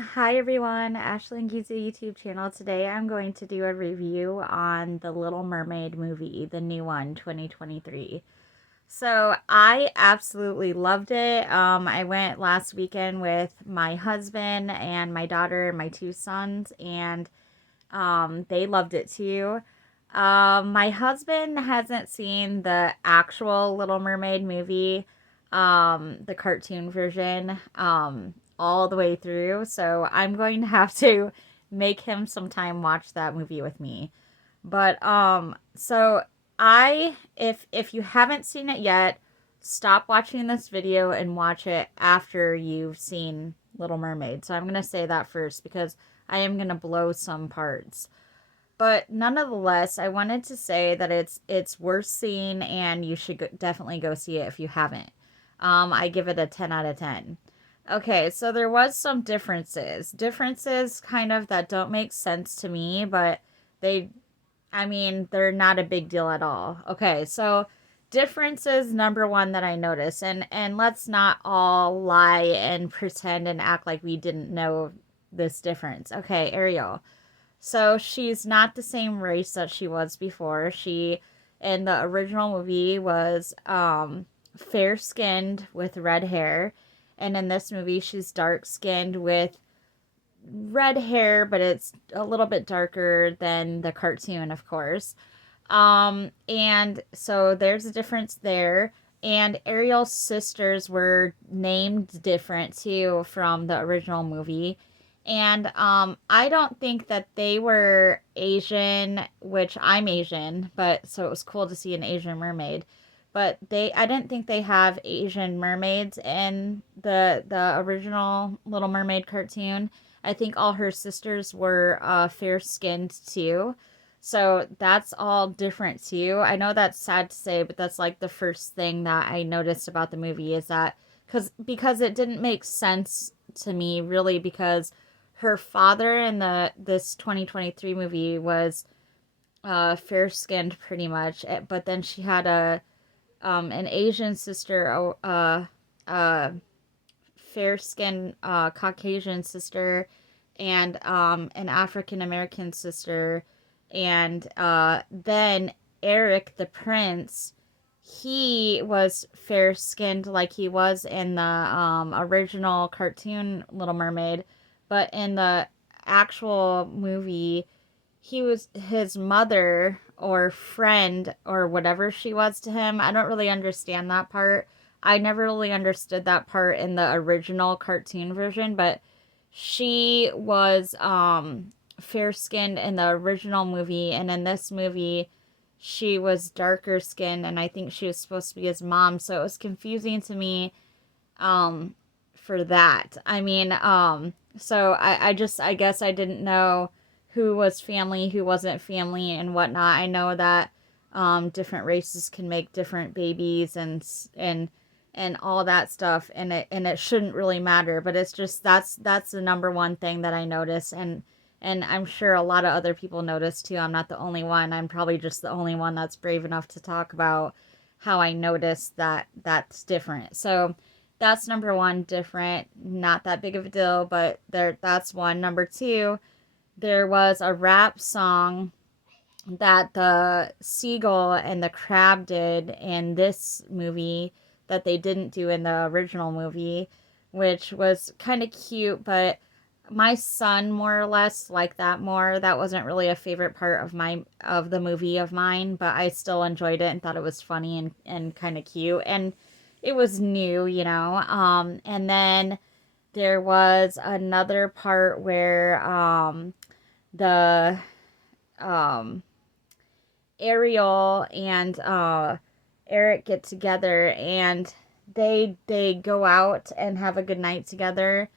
Hi everyone, Ashley and Giza YouTube channel. Today I'm going to do a review on the Little Mermaid movie, the new one, 2023. So I absolutely loved it. I went last weekend with my husband and my daughter and my two sons, and they loved it too. My husband hasn't seen the actual Little Mermaid movie, the cartoon version, all the way through. So I'm going to have to make him some time watch that movie with me. But so if you haven't seen it yet, stop watching this video and watch it after you've seen Little Mermaid. So I'm gonna say that first because I am gonna blow some parts. But nonetheless, I wanted to say that it's worth seeing, and you should definitely go see it if you haven't. I give it a 10 out of 10. Okay, so there was some differences kind of that don't make sense to me, but they I mean, they're not a big deal at all. Okay, so differences number one that I noticed, and let's not all lie and pretend and act like we didn't know this difference. Okay, Ariel. So she's not the same race that she was before. She in the original movie was fair skinned with red hair, and in this movie she's dark skinned with red hair, but it's a little bit darker than the cartoon, of course. And so there's a difference there. And Ariel's sisters were named different too from the original movie. And I don't think that they were Asian, which I'm Asian, but so it was cool to see an Asian mermaid. But I didn't think they have Asian mermaids in the original Little Mermaid cartoon. I think all her sisters were fair skinned too. So that's all different too. I know that's sad to say, but that's like the first thing that I noticed about the movie is that because it didn't make sense to me really because her father in the this 2023 movie was fair skinned pretty much, but then she had a an Asian sister, fair skinned Caucasian sister, and an African American sister, and then Eric the prince. He was fair skinned like he was in the original cartoon Little Mermaid, but in the actual movie, he was his mother or friend or whatever she was to him. I don't really understand that part. I never really understood that part in the original cartoon version, but she was fair skinned in the original movie, and in this movie she was darker skinned, and I think she was supposed to be his mom, so it was confusing to me um for that. I mean, so I guess I didn't know who was family, who wasn't family, and whatnot. I know that different races can make different babies and all that stuff, and it shouldn't really matter. But it's just that's the number one thing that I notice, and I'm sure a lot of other people notice too. I'm not the only one. I'm probably just the only one that's brave enough to talk about how I noticed that that's different. So that's number one, different. Not that big of a deal, but that's one. Number two, there was a rap song that the seagull and the crab did in this movie that they didn't do in the original movie, which was kind of cute, but my son more or less liked that more. That wasn't really a favorite part of the movie of mine, but I still enjoyed it and thought it was funny and kind of cute, and it was new, you know. And then there was another part where the um Ariel and Eric get together, and they go out and have a good night together,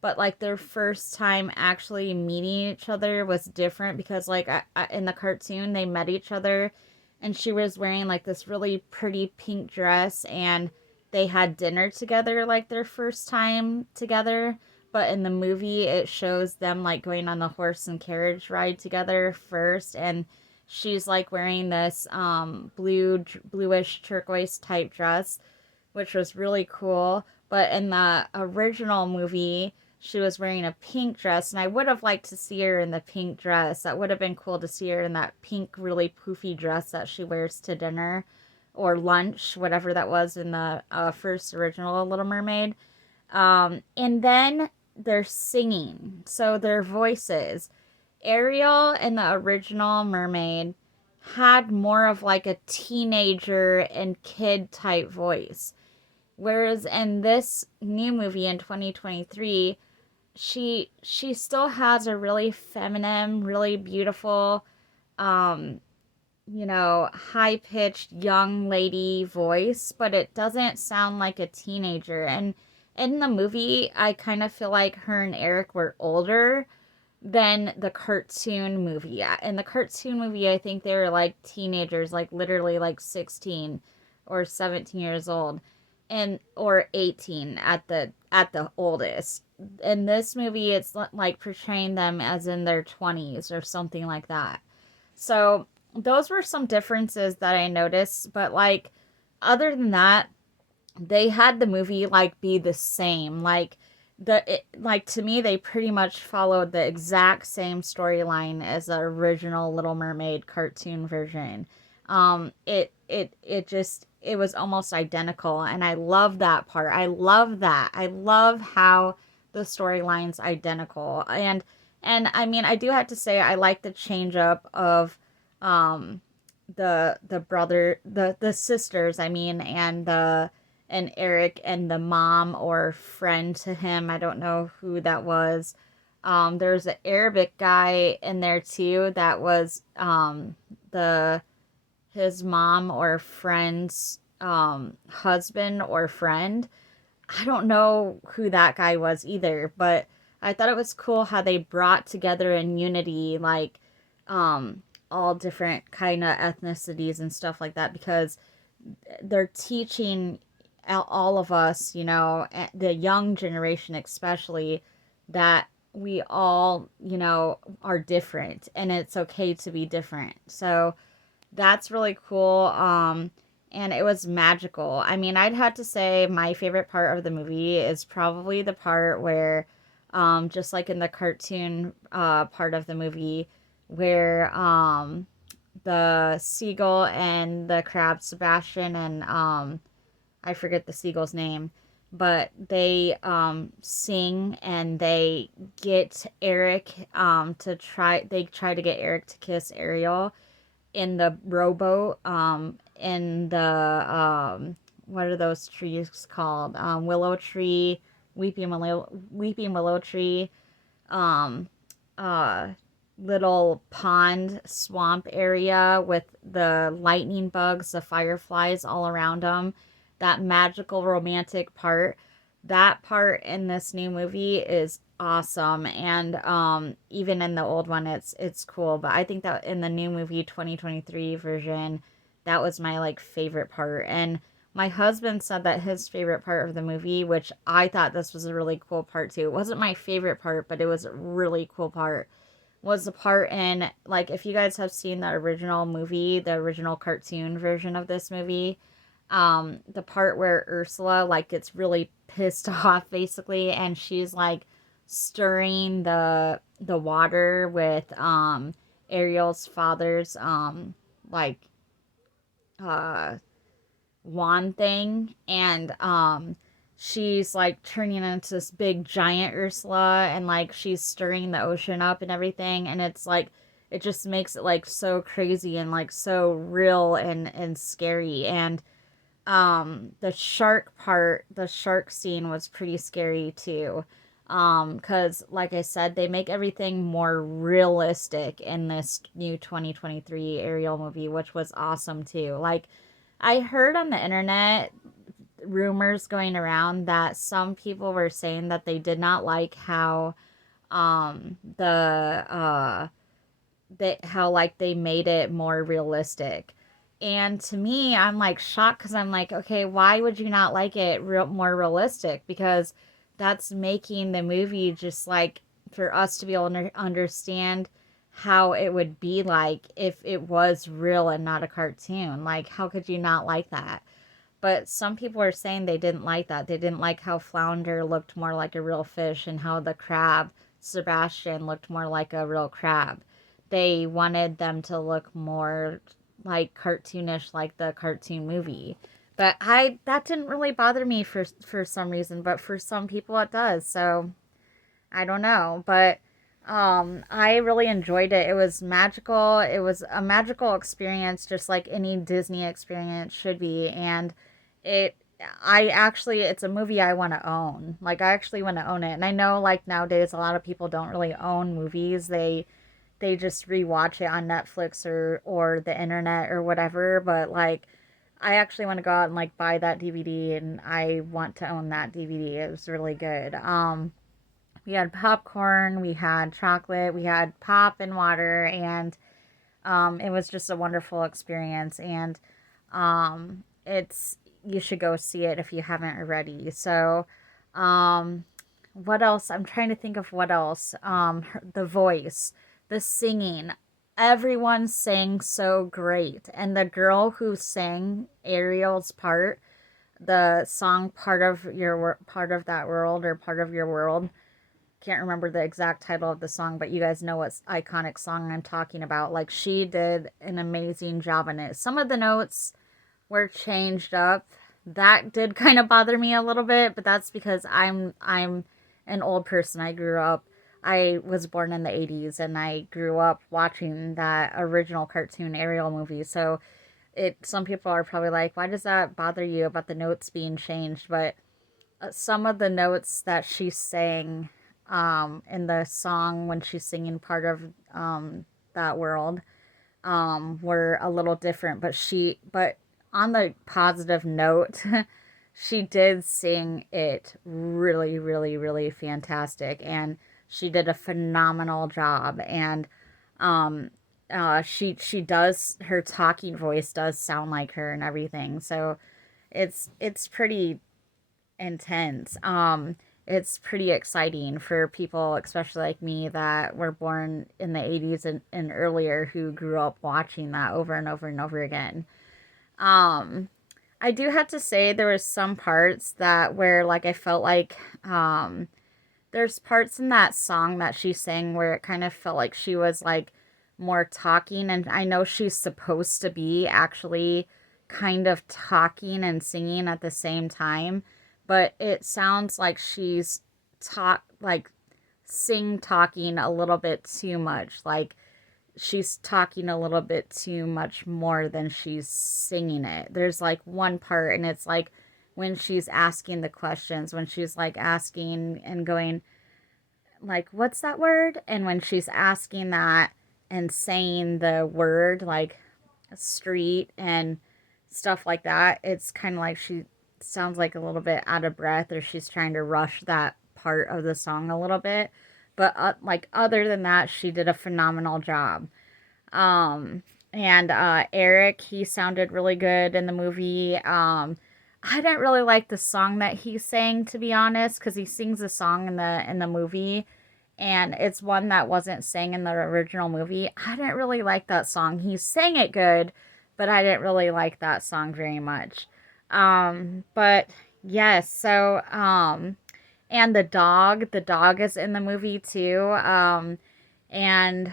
but like their first time actually meeting each other was different because like in the cartoon they met each other, and she was wearing like this really pretty pink dress, and they had dinner together like their first time together. But in the movie it shows them like going on the horse and carriage ride together first, and she's like wearing this bluish turquoise type dress, which was really cool. But in the original movie, she was wearing a pink dress, and I would have liked to see her in the pink dress. That would have been cool to see her in that pink, really poofy dress that she wears to dinner or lunch, whatever that was in the first original Little Mermaid. And then they're singing, so their voices. Ariel in the original Mermaid had more of like a teenager and kid type voice. Whereas in this new movie in 2023, she still has a really feminine, really beautiful, um, high pitched young lady voice, but it doesn't sound like a teenager. And in the movie, I kind of feel like her and Eric were older than the cartoon movie. In the cartoon movie, I think they were like teenagers, like literally like 16 or 17 years old, and or 18 at the oldest. In this movie, it's like portraying them as in their 20s or something like that. So those were some differences that I noticed, but like other than that, they had the movie like be the same. Like to me, they pretty much followed the exact same storyline as the original Little Mermaid cartoon version. It was almost identical, and I love that part. I love that. I love how the storyline's identical, and I mean, I do have to say I like the change up of um the sisters, I mean, and Eric and the mom or friend to him. I don't know who that was. There's an Arabic guy in there too that was the his mom or friend's husband or friend. I don't know who that guy was either, but I thought it was cool how they brought together in unity, like all different kind of ethnicities and stuff like that, because they're teaching all of us, the young generation especially, that we all, are different and it's okay to be different. So that's really cool. And it was magical. I mean, I'd have to say my favorite part of the movie is probably the part where, just like in the cartoon part of the movie, where the seagull and the crab, Sebastian and I forget the seagull's name, but they sing and they get Eric they try to get Eric to kiss Ariel in the rowboat, in the what are those trees called? Willow tree, weeping willow tree, um, uh, little pond swamp area with the lightning bugs, the fireflies all around them. That magical romantic part. That part in this new movie is awesome, and even in the old one, it's cool. But I think that in the new movie 2023 version, that was my like favorite part. And my husband said that his favorite part of the movie, which I thought this was a really cool part too. It wasn't my favorite part, but it was a really cool part. Was the part in, like, if you guys have seen the original movie, the original cartoon version of this movie, the part where Ursula like gets really pissed off basically, and she's like stirring the water with Ariel's father's like uh wand thing, and she's like turning into this big giant Ursula, and like she's stirring the ocean up and everything, and it's like it just makes it like so crazy and like so real and scary. And the the shark scene was pretty scary too. Cause like I said, they make everything more realistic in this new 2023 Ariel movie, which was awesome too. Like, I heard on the internet rumors going around that some people were saying that they did not like how the how like they made it more realistic. And to me, I'm like shocked, because I'm like, okay, why would you not like it more realistic? Because that's making the movie just like for us to be able to understand how it would be like if it was real and not a cartoon. Like, how could you not like that? But some people are saying they didn't like that. They didn't like how Flounder looked more like a real fish and how the crab, Sebastian, looked more like a real crab. They wanted them to look more like cartoonish, like the cartoon movie. But I that didn't really bother me for some reason, but for some people it does. So I don't know, but I really enjoyed it. It was magical. It was a magical experience, just like any Disney experience should be. And it, I actually, it's a movie I want to own. Like, I actually want to own it. And I know, like, nowadays, a lot of people don't really own movies. They just rewatch it on Netflix or the internet or whatever. But, like, I actually want to go out and, like, buy that DVD, and I want to own that DVD. It was really good. We had popcorn, we had chocolate, we had pop and water, and it was just a wonderful experience. And it's you should go see it if you haven't already. So, um, what else? I'm trying to think of what else. The voice, the singing. Everyone sang so great, and the girl who sang Ariel's part, the song part of that world or part of your world, can't remember the exact title of the song, but you guys know what iconic song I'm talking about. Like, she did an amazing job in it. Some of the notes were changed up. That did kind of bother me a little bit, but that's because I'm an old person. I was born in the 80s, and I grew up watching that original cartoon Ariel movie. So it some people are probably like, why does that bother you about the notes being changed? But some of the notes that she sang in the song when she's singing part of that world were a little different. But on the positive note, she did sing it really, really, really fantastic. And she did a phenomenal job. And she does, her talking voice does sound like her and everything. So it's pretty intense. It's pretty exciting for people, especially like me, that were born in the 80s and earlier, who grew up watching that over and over and over again. Um, I do have to say there was some parts that where like I felt like there's parts in that song that she sang where it kind of felt like she was like more talking, and I know she's supposed to be actually kind of talking and singing at the same time, but it sounds like she's like sing talking a little bit too much. Like she's talking a little bit too much more than she's singing it. There's like one part, and it's like when she's asking the questions, when she's like asking and going, like, what's that word? And when she's asking that and saying the word, like street and stuff like that, it's kind of like she sounds like a little bit out of breath, or she's trying to rush that part of the song a little bit. But like other than that, she did a phenomenal job. Um, and Eric, he sounded really good in the movie. I didn't really like the song that he sang, to be honest, because he sings a song in the movie, and it's one that wasn't sang in the original movie. I didn't really like that song. He sang it good, but I didn't really like that song very much. But yes, so and the dog is in the movie too. And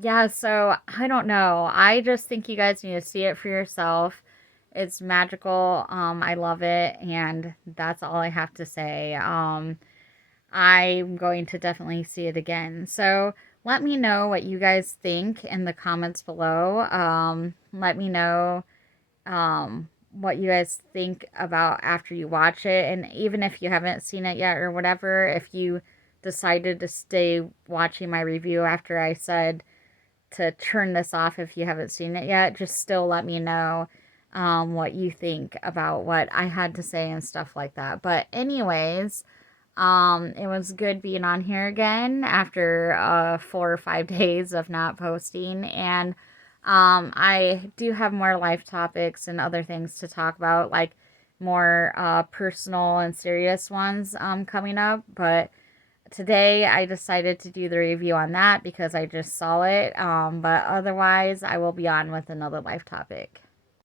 yeah, so I don't know. I just think you guys need to see it for yourself. It's magical. I love it, and that's all I have to say. I'm going to definitely see it again. So let me know what you guys think in the comments below. Let me know what you guys think about after you watch it. And even if you haven't seen it yet or whatever, if you decided to stay watching my review after I said to turn this off if you haven't seen it yet, just still let me know what you think about what I had to say and stuff like that. But anyways, it was good being on here again after 4 or 5 days of not posting. And I do have more life topics and other things to talk about, like more personal and serious ones coming up. But today I decided to do the review on that because I just saw it. But otherwise, I will be on with another life topic.